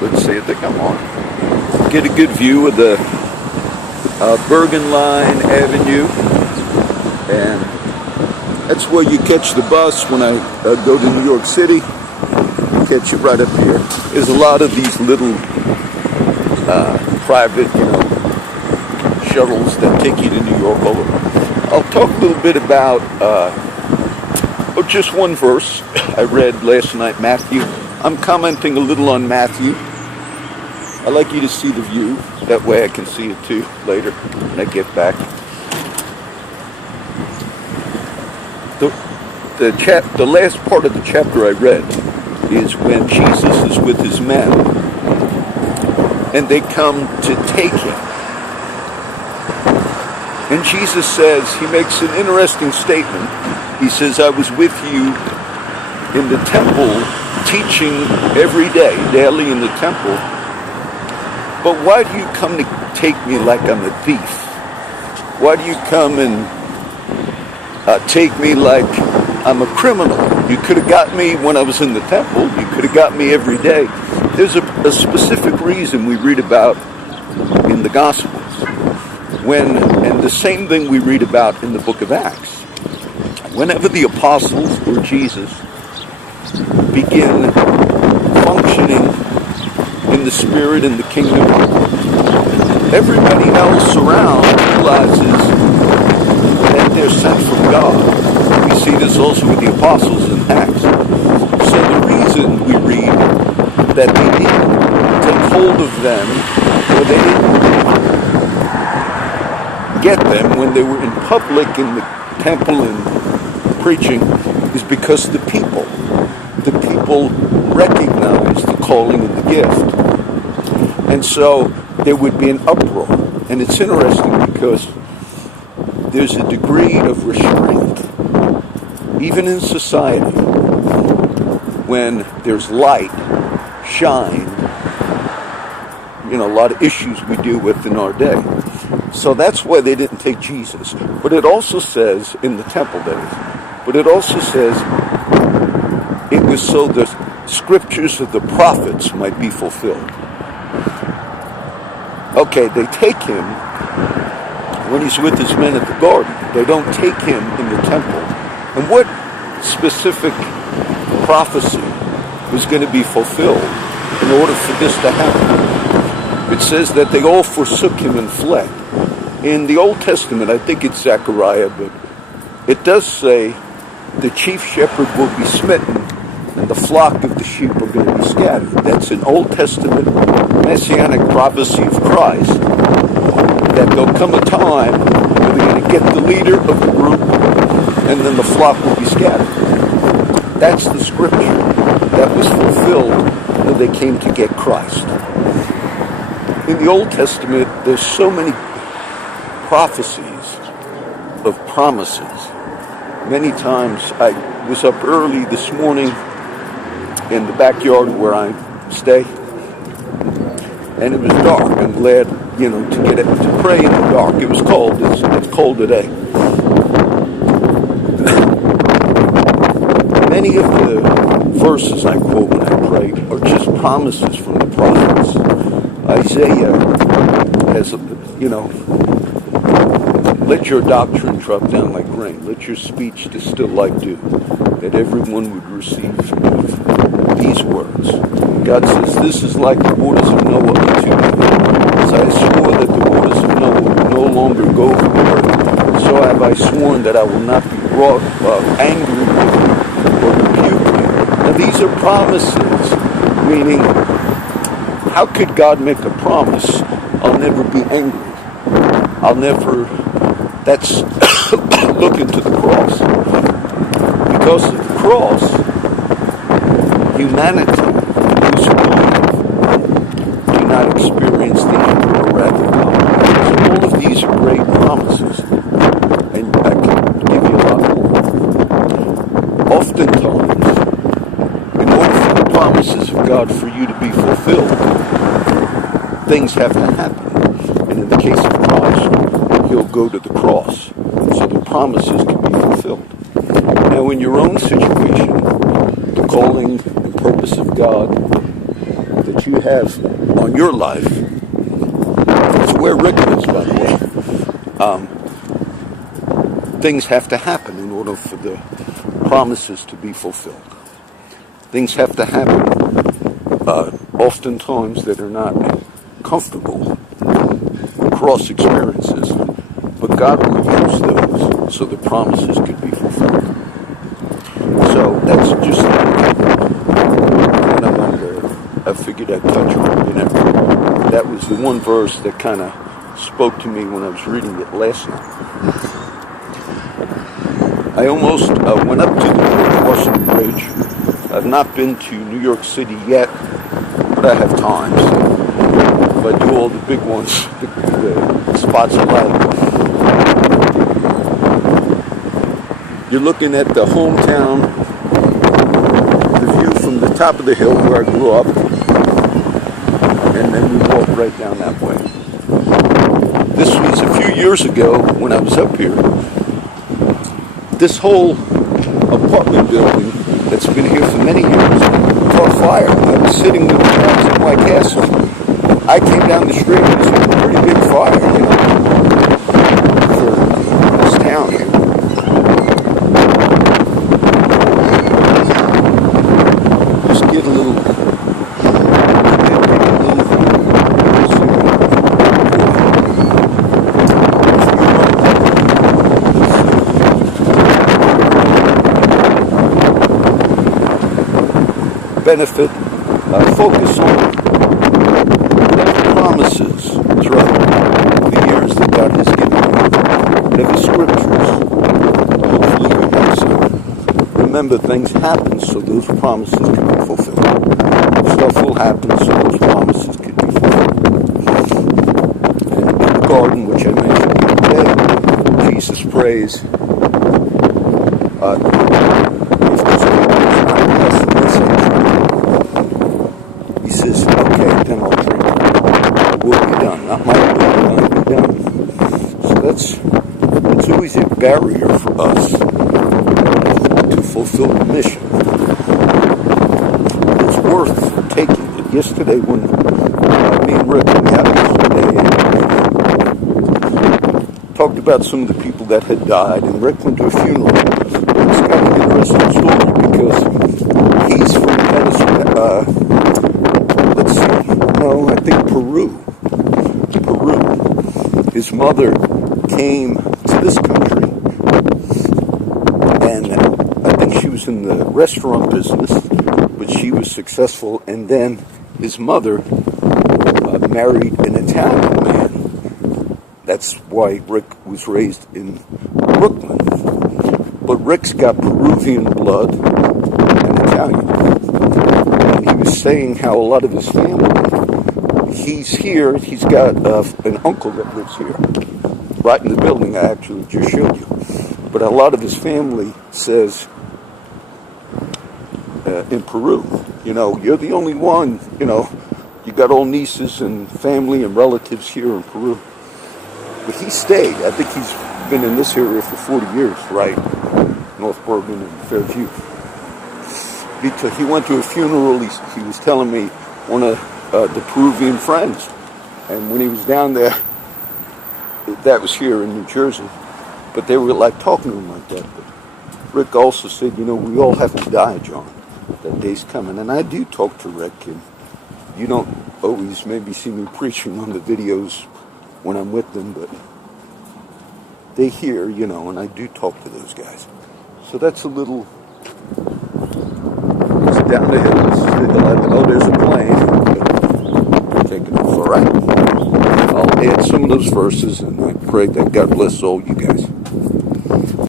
let's see, I think I'm on. Get a good view of the Bergen Line Avenue, and that's where you catch the bus when I go to New York City. You catch it right up here. There's a lot of these little private, shuttles that take you to New York all over. I'll talk a little bit about just one verse I read last night, Matthew. I'm commenting a little on Matthew. I'd like you to see the view. That way I can see it too later when I get back. The last part of the chapter I read is when Jesus is with his men and they come to take him. And Jesus says, he makes an interesting statement. He says, I was with you in the temple teaching every day, daily in the temple. But why do you come to take me like I'm a thief? Why do you come and take me like I'm a criminal? You could have got me when I was in the temple. You could have got me every day. There's a specific reason we read about in the Gospels. And the same thing we read about in the book of Acts. Whenever the apostles or Jesus begin functioning in the Spirit and the kingdom, everybody else around realizes that they're sent from God. We see this also with the apostles in Acts. So the reason we read that they didn't take hold of them, or they didn't get them when they were in public in the temple and preaching, is because the people recognized the calling and the gift. And so there would be an uproar. And it's interesting because there's a degree of restraint, even in society, when there's light, shine, a lot of issues we deal with in our day. So that's why they didn't take Jesus. But it also says, in the temple days, but it also says it was so the scriptures of the prophets might be fulfilled. Okay, they take him when he's with his men at the garden. They don't take him in the temple. And what specific prophecy was going to be fulfilled in order for this to happen? It says that they all forsook him and fled. In the Old Testament, I think it's Zechariah, but it does say the chief shepherd will be smitten and the flock of the sheep are going to be scattered. That's an Old Testament messianic prophecy of Christ, that there'll come a time where they're going to get the leader of the group and then the flock will be scattered. That's the scripture that was fulfilled when they came to get Christ. In the Old Testament, there's so many prophecies of promises. Many times I was up early this morning in the backyard where I stay, and it was dark. I'm glad, to get it to pray in the dark. It was cold. It's cold today. Many of the verses I quote when I pray are just promises from the prophets. Isaiah has, let your doctrine drop down like rain. Let your speech distill like dew, that everyone would receive these words. God says, this is like the waters of Noah unto me. As I swore that the waters of Noah would no longer go over the earth, so have I sworn that I will not be brought angry with you or rebuke you. Now these are promises, meaning, how could God make a promise? I'll never be angry. That's looking to the cross. Because of the cross, humanity, who's believe, do not experience the anger or wrath of God. So all of these are great promises. And I can give you a lot more. Oftentimes, in order for the promises of God for you to be fulfilled, things have to happen. And in the case of Christ, he'll go to the cross so the promises can be fulfilled. Now in your own situation, the calling and purpose of God that you have on your life, it's where Rick is, by the way. Things have to happen in order for the promises to be fulfilled. Things have to happen oftentimes that are not comfortable, cross experiences, but God will use those so the promises could be fulfilled. So that's just what I wanted to, I figured I'd touch on. That was the one verse that kind of spoke to me when I was reading it last night. I almost went up to the George Washington Bridge. I've not been to New York City yet, but I have time. So if I do all the big ones, the spots I like. You're looking at the hometown, the view from the top of the hill where I grew up, and then we walk right down that way. This was a few years ago when I was up here. This whole apartment building that's been here for many years caught fire. I was sitting with the guys in White Castle. I came down the street and it was a pretty big fire, for this town here. Just get a little benefit, focus on the promises throughout the years that God has given you. Have the scriptures. Hopefully you have some. Remember, things happen so those promises can be fulfilled. Stuff will happen so those promises can be fulfilled. And in the garden, which I mentioned the other day, Jesus prays, he says, okay, then I'll drink. Will be done. Not my will, but be done. So that's always a barrier for us to fulfill the mission. It's worth taking it. Yesterday, when me and Rick were out yesterday, talked about some of the people that had died, and Rick went to a funeral. It's kind of an interesting story because he's from Venezuela. Let's see. No, I think Peru. His mother came to this country, and I think she was in the restaurant business, but she was successful. And then his mother married an Italian man. That's why Rick was raised in Brooklyn. But Rick's got Peruvian blood and Italian. And he was saying how a lot of his family, he's here, he's got an uncle that lives here, right in the building I actually just showed you. But a lot of his family says, in Peru, you're the only one, you got all nieces and family and relatives here in Peru. But he stayed. I think he's been in this area for 40 years, right? North Bergen and Fairview. He went to a funeral. He was telling me one of the Peruvian friends. And when he was down there, that was here in New Jersey. But they were like talking to him like that. But Rick also said, we all have to die, John. That day's coming. And I do talk to Rick. And you don't always maybe see me preaching on the videos when I'm with them, but they hear, and I do talk to those guys. So that's a little, it's down the hill, there's a plane, taking off, all right. I'll add some of those verses, and I pray that God bless all you guys.